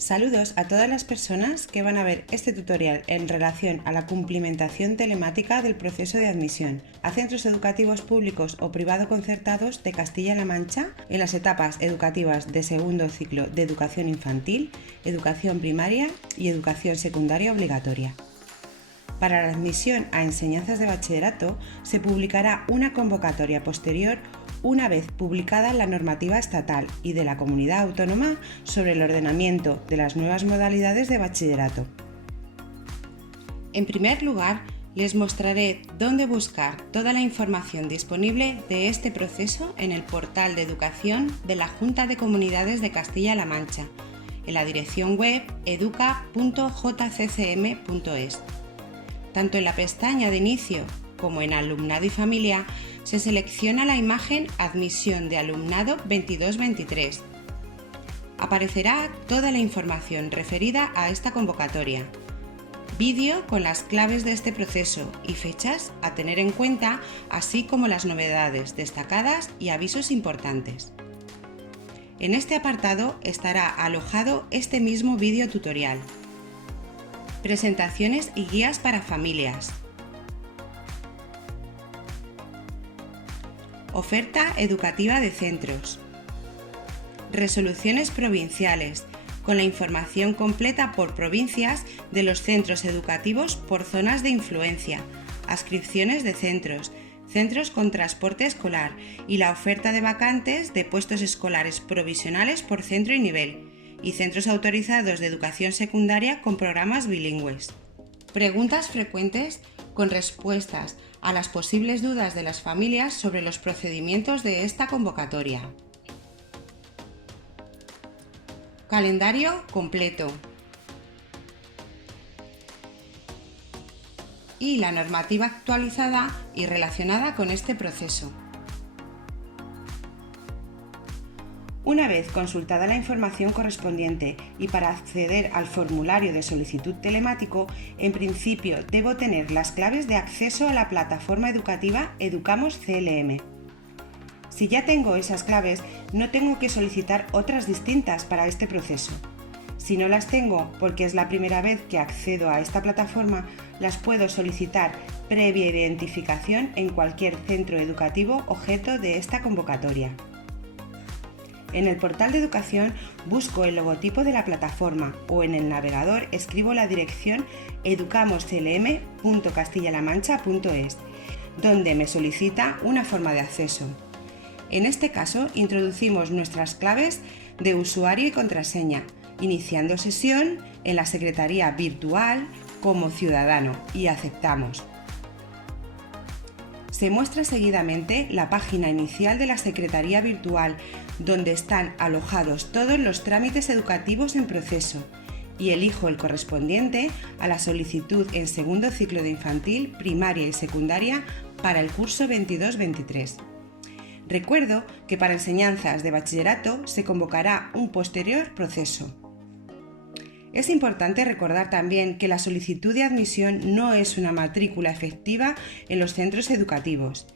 Saludos a todas las personas que van a ver este tutorial en relación a la cumplimentación telemática del proceso de admisión a centros educativos públicos o privado concertados de Castilla-La Mancha en las etapas educativas de segundo ciclo de educación infantil, educación primaria y educación secundaria obligatoria. Para la admisión a enseñanzas de bachillerato se publicará una convocatoria posterior una vez publicada la normativa estatal y de la comunidad autónoma sobre el ordenamiento de las nuevas modalidades de bachillerato. En primer lugar, les mostraré dónde buscar toda la información disponible de este proceso en el portal de educación de la Junta de Comunidades de Castilla-La Mancha, en la dirección web educa.jccm.es. Tanto en la pestaña de inicio como en Alumnado y Familia se selecciona la imagen Admisión de alumnado 22-23. Aparecerá toda la información referida a esta convocatoria, vídeo con las claves de este proceso y fechas a tener en cuenta, así como las novedades destacadas y avisos importantes. En este apartado estará alojado este mismo vídeo tutorial. Presentaciones y guías para familias. Oferta educativa de centros. Resoluciones provinciales, con la información completa por provincias de los centros educativos por zonas de influencia, adscripciones de centros, centros con transporte escolar y la oferta de vacantes de puestos escolares provisionales por centro y nivel, y centros autorizados de educación secundaria con programas bilingües. Preguntas frecuentes con respuestas a las posibles dudas de las familias sobre los procedimientos de esta convocatoria. Calendario completo. Y la normativa actualizada y relacionada con este proceso. Una vez consultada la información correspondiente y para acceder al formulario de solicitud telemático, en principio debo tener las claves de acceso a la plataforma educativa Educamos CLM. Si ya tengo esas claves, no tengo que solicitar otras distintas para este proceso. Si no las tengo porque es la primera vez que accedo a esta plataforma, las puedo solicitar previa identificación en cualquier centro educativo objeto de esta convocatoria. En el portal de educación busco el logotipo de la plataforma o en el navegador escribo la dirección educamosclm.castillalamancha.es, donde me solicita una forma de acceso. En este caso introducimos nuestras claves de usuario y contraseña, iniciando sesión en la secretaría virtual como ciudadano y aceptamos. Se muestra seguidamente la página inicial de la secretaría virtual, donde están alojados todos los trámites educativos en proceso, y elijo el correspondiente a la solicitud en segundo ciclo de infantil, primaria y secundaria para el curso 22-23. Recuerdo que para enseñanzas de bachillerato se convocará un posterior proceso. Es importante recordar también que la solicitud de admisión no es una matrícula efectiva en los centros educativos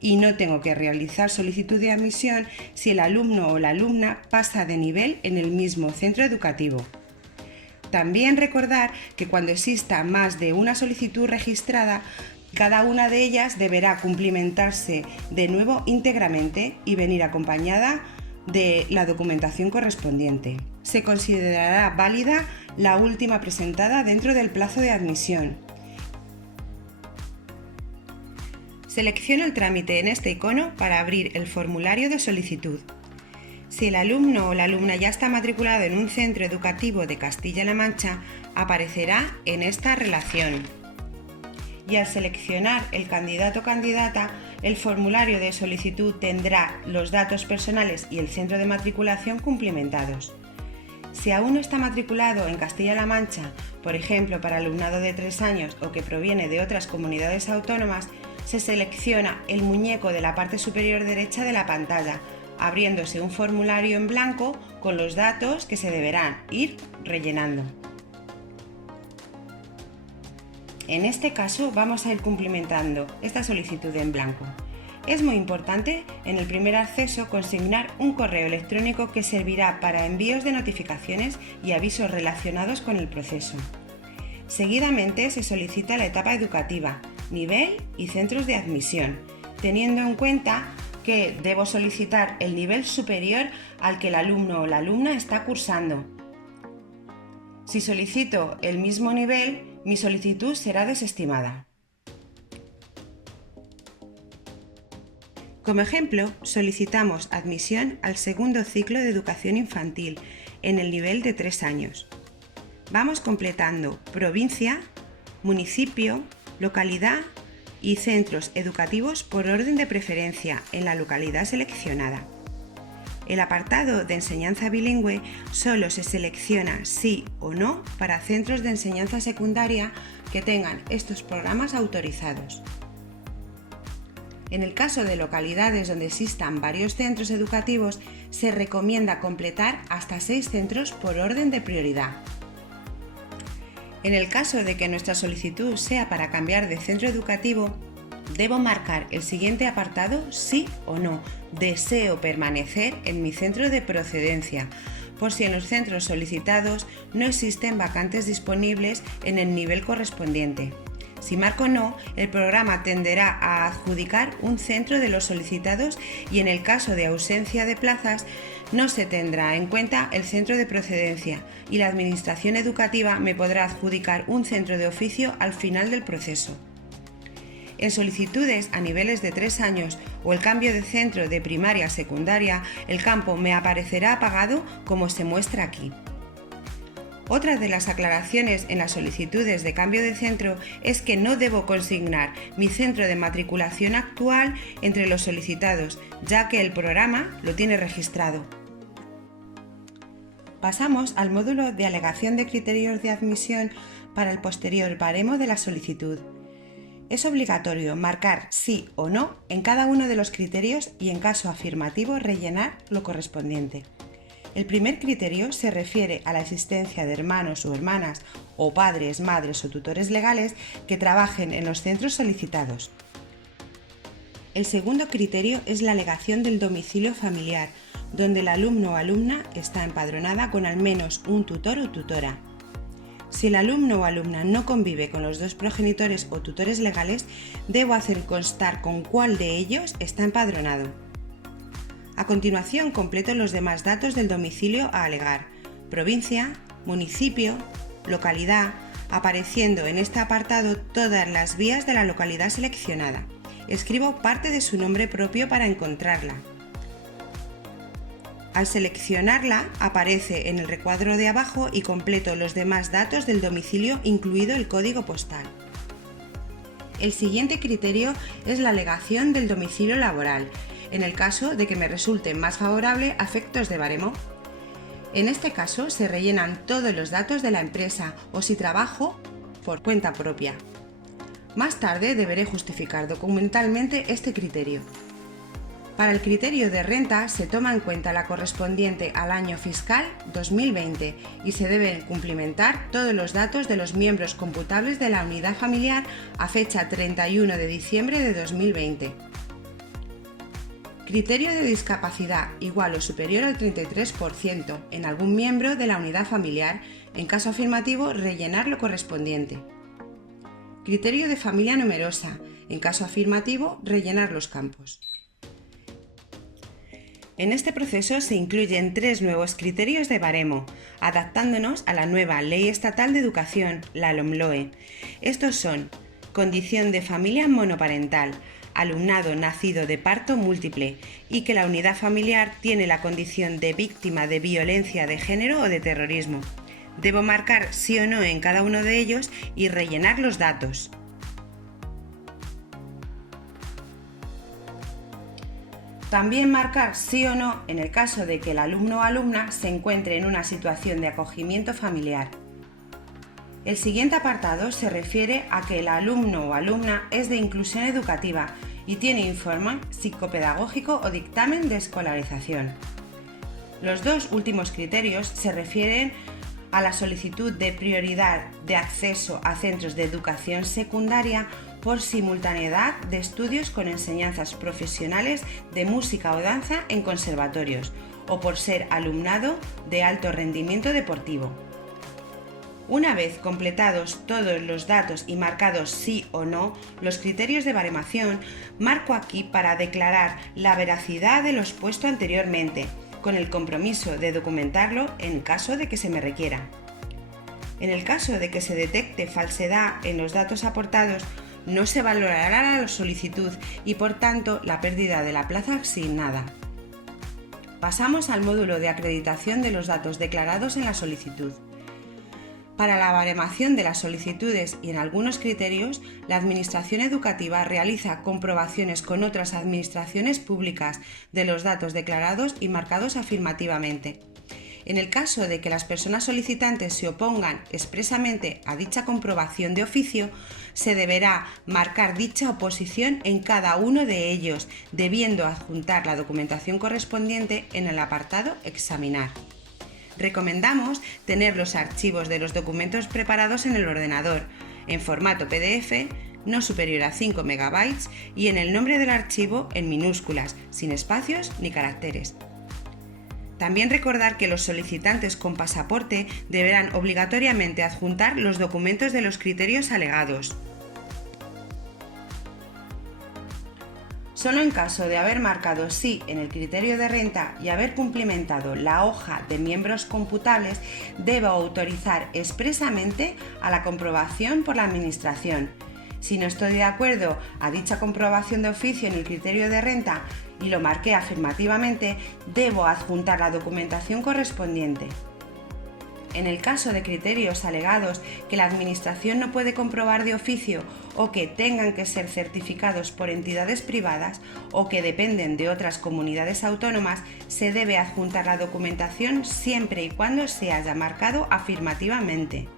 y no tengo que realizar solicitud de admisión si el alumno o la alumna pasa de nivel en el mismo centro educativo. También recordar que cuando exista más de una solicitud registrada, cada una de ellas deberá cumplimentarse de nuevo íntegramente y venir acompañada de la documentación correspondiente. Se considerará válida la última presentada dentro del plazo de admisión. Selecciono el trámite en este icono para abrir el formulario de solicitud. Si el alumno o la alumna ya está matriculado en un centro educativo de Castilla-La Mancha, aparecerá en esta relación. Y al seleccionar el candidato o candidata, el formulario de solicitud tendrá los datos personales y el centro de matriculación cumplimentados. Si aún no está matriculado en Castilla-La Mancha, por ejemplo para alumnado de 3 años o que proviene de otras comunidades autónomas, se selecciona el muñeco de la parte superior derecha de la pantalla, abriéndose un formulario en blanco con los datos que se deberán ir rellenando. En este caso vamos a ir cumplimentando esta solicitud en blanco. Es muy importante en el primer acceso consignar un correo electrónico que servirá para envíos de notificaciones y avisos relacionados con el proceso. Seguidamente se solicita la etapa educativa, nivel y centros de admisión, teniendo en cuenta que debo solicitar el nivel superior al que el alumno o la alumna está cursando. Si solicito el mismo nivel, mi solicitud será desestimada. Como ejemplo, solicitamos admisión al segundo ciclo de educación infantil en el nivel de 3 años. Vamos completando provincia, municipio, localidad y centros educativos por orden de preferencia en la localidad seleccionada. El apartado de enseñanza bilingüe solo se selecciona sí o no para centros de enseñanza secundaria que tengan estos programas autorizados. En el caso de localidades donde existan varios centros educativos, se recomienda completar hasta 6 centros por orden de prioridad. En el caso de que nuestra solicitud sea para cambiar de centro educativo, debo marcar el siguiente apartado sí o no. Deseo permanecer en mi centro de procedencia, por si en los centros solicitados no existen vacantes disponibles en el nivel correspondiente. Si marco no, el programa tenderá a adjudicar un centro de los solicitados y en el caso de ausencia de plazas no se tendrá en cuenta el centro de procedencia y la Administración Educativa me podrá adjudicar un centro de oficio al final del proceso. En solicitudes a niveles de 3 años o el cambio de centro de primaria a secundaria, el campo me aparecerá apagado como se muestra aquí. Otra de las aclaraciones en las solicitudes de cambio de centro es que no debo consignar mi centro de matriculación actual entre los solicitados, ya que el programa lo tiene registrado. Pasamos al módulo de alegación de criterios de admisión para el posterior baremo de la solicitud. Es obligatorio marcar sí o no en cada uno de los criterios y en caso afirmativo rellenar lo correspondiente. El primer criterio se refiere a la existencia de hermanos o hermanas o padres, madres o tutores legales que trabajen en los centros solicitados. El segundo criterio es la alegación del domicilio familiar, donde el alumno o alumna está empadronada con al menos un tutor o tutora. Si el alumno o alumna no convive con los dos progenitores o tutores legales, debo hacer constar con cuál de ellos está empadronado. A continuación completo los demás datos del domicilio a alegar: provincia, municipio, localidad, apareciendo en este apartado todas las vías de la localidad seleccionada. Escribo parte de su nombre propio para encontrarla. Al seleccionarla aparece en el recuadro de abajo y completo los demás datos del domicilio, incluido el código postal. El siguiente criterio es la alegación del domicilio laboral, en el caso de que me resulte más favorable a efectos de baremo. En este caso se rellenan todos los datos de la empresa o si trabajo por cuenta propia. Más tarde deberé justificar documentalmente este criterio. Para el criterio de renta se toma en cuenta la correspondiente al año fiscal 2020 y se deben cumplimentar todos los datos de los miembros computables de la unidad familiar a fecha 31 de diciembre de 2020. Criterio de discapacidad igual o superior al 33% en algún miembro de la unidad familiar, en caso afirmativo rellenar lo correspondiente. Criterio de familia numerosa, en caso afirmativo rellenar los campos. En este proceso se incluyen 3 nuevos criterios de baremo, adaptándonos a la nueva Ley Estatal de Educación, la LOMLOE. Estos son: condición de familia monoparental, alumnado nacido de parto múltiple y que la unidad familiar tiene la condición de víctima de violencia de género o de terrorismo. Debo marcar sí o no en cada uno de ellos y rellenar los datos. También marcar sí o no en el caso de que el alumno o alumna se encuentre en una situación de acogimiento familiar. El siguiente apartado se refiere a que el alumno o alumna es de inclusión educativa y tiene informe psicopedagógico o dictamen de escolarización. Los 2 últimos criterios se refieren a la solicitud de prioridad de acceso a centros de educación secundaria por simultaneidad de estudios con enseñanzas profesionales de música o danza en conservatorios o por ser alumnado de alto rendimiento deportivo. Una vez completados todos los datos y marcados sí o no los criterios de baremación, marco aquí para declarar la veracidad de lo expuesto anteriormente, con el compromiso de documentarlo en caso de que se me requiera. En el caso de que se detecte falsedad en los datos aportados, no se valorará la solicitud y por tanto la pérdida de la plaza asignada. Pasamos al módulo de acreditación de los datos declarados en la solicitud. Para la baremación de las solicitudes y en algunos criterios, la Administración Educativa realiza comprobaciones con otras administraciones públicas de los datos declarados y marcados afirmativamente. En el caso de que las personas solicitantes se opongan expresamente a dicha comprobación de oficio, se deberá marcar dicha oposición en cada uno de ellos, debiendo adjuntar la documentación correspondiente en el apartado Examinar. Recomendamos tener los archivos de los documentos preparados en el ordenador, en formato PDF, no superior a 5 MB y en el nombre del archivo en minúsculas, sin espacios ni caracteres. También recordar que los solicitantes con pasaporte deberán obligatoriamente adjuntar los documentos de los criterios alegados. Solo en caso de haber marcado sí en el criterio de renta y haber cumplimentado la hoja de miembros computables, debo autorizar expresamente a la comprobación por la Administración. Si no estoy de acuerdo a dicha comprobación de oficio en el criterio de renta y lo marqué afirmativamente, debo adjuntar la documentación correspondiente. En el caso de criterios alegados que la Administración no puede comprobar de oficio o que tengan que ser certificados por entidades privadas o que dependen de otras comunidades autónomas, se debe adjuntar la documentación siempre y cuando se haya marcado afirmativamente.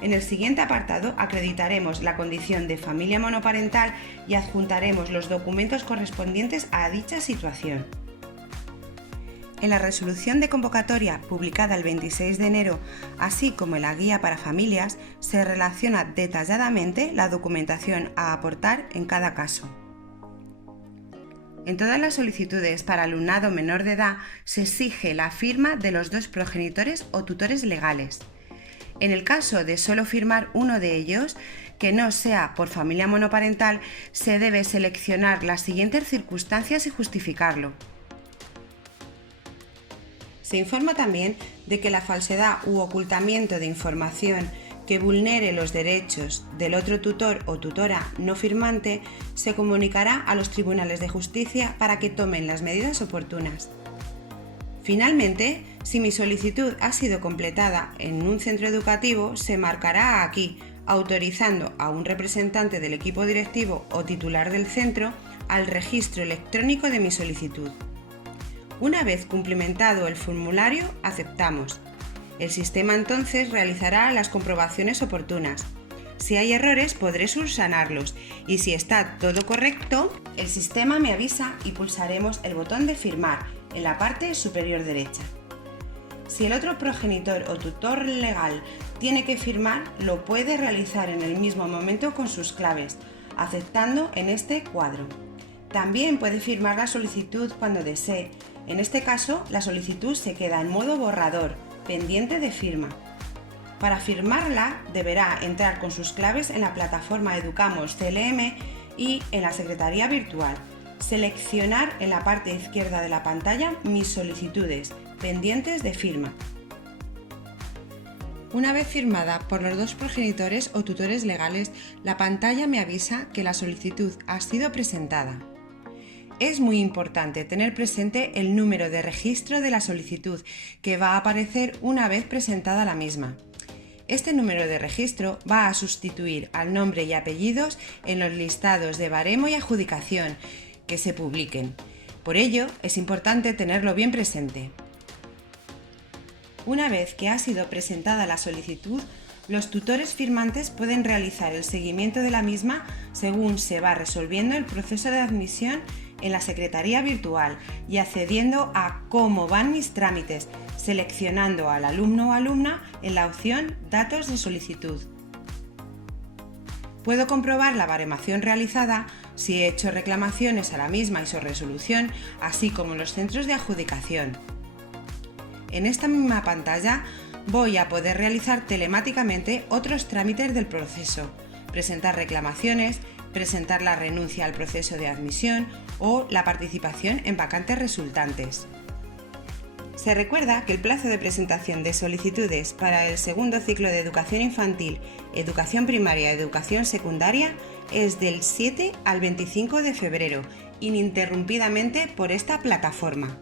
En el siguiente apartado acreditaremos la condición de familia monoparental y adjuntaremos los documentos correspondientes a dicha situación. En la resolución de convocatoria publicada el 26 de enero, así como en la guía para familias, se relaciona detalladamente la documentación a aportar en cada caso. En todas las solicitudes para alumnado menor de edad se exige la firma de los dos progenitores o tutores legales. En el caso de solo firmar uno de ellos, que no sea por familia monoparental, se debe seleccionar las siguientes circunstancias y justificarlo. Se informa también de que la falsedad u ocultamiento de información que vulnere los derechos del otro tutor o tutora no firmante se comunicará a los tribunales de justicia para que tomen las medidas oportunas. Finalmente, si mi solicitud ha sido completada en un centro educativo, se marcará aquí, autorizando a un representante del equipo directivo o titular del centro al registro electrónico de mi solicitud. Una vez cumplimentado el formulario, aceptamos. El sistema entonces realizará las comprobaciones oportunas. Si hay errores, podré subsanarlos y si está todo correcto, el sistema me avisa y pulsaremos el botón de firmar en la parte superior derecha. Si el otro progenitor o tutor legal tiene que firmar, lo puede realizar en el mismo momento con sus claves, aceptando en este cuadro. También puede firmar la solicitud cuando desee. En este caso, la solicitud se queda en modo borrador, pendiente de firma. Para firmarla, deberá entrar con sus claves en la plataforma Educamos CLM y en la Secretaría Virtual. Seleccionar en la parte izquierda de la pantalla Mis solicitudes, pendientes de firma. Una vez firmada por los dos progenitores o tutores legales, la pantalla me avisa que la solicitud ha sido presentada. Es muy importante tener presente el número de registro de la solicitud, que va a aparecer una vez presentada la misma. Este número de registro va a sustituir al nombre y apellidos en los listados de baremo y adjudicación que se publiquen. Por ello, es importante tenerlo bien presente. Una vez que ha sido presentada la solicitud, los tutores firmantes pueden realizar el seguimiento de la misma según se va resolviendo el proceso de admisión en la Secretaría Virtual y accediendo a cómo van mis trámites, seleccionando al alumno o alumna en la opción Datos de solicitud. Puedo comprobar la baremación realizada si he hecho reclamaciones a la misma y su resolución, así como los centros de adjudicación. En esta misma pantalla voy a poder realizar telemáticamente otros trámites del proceso, presentar reclamaciones, presentar la renuncia al proceso de admisión o la participación en vacantes resultantes. Se recuerda que el plazo de presentación de solicitudes para el segundo ciclo de educación infantil, educación primaria y educación secundaria es del 7 al 25 de febrero, ininterrumpidamente por esta plataforma.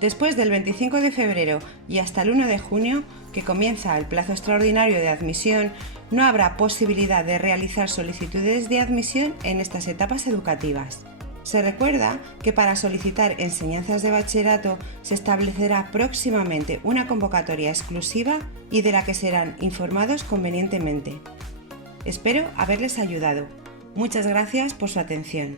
Después del 25 de febrero y hasta el 1 de junio, que comienza el plazo extraordinario de admisión, no habrá posibilidad de realizar solicitudes de admisión en estas etapas educativas. Se recuerda que para solicitar enseñanzas de bachillerato se establecerá próximamente una convocatoria exclusiva y de la que serán informados convenientemente. Espero haberles ayudado. Muchas gracias por su atención.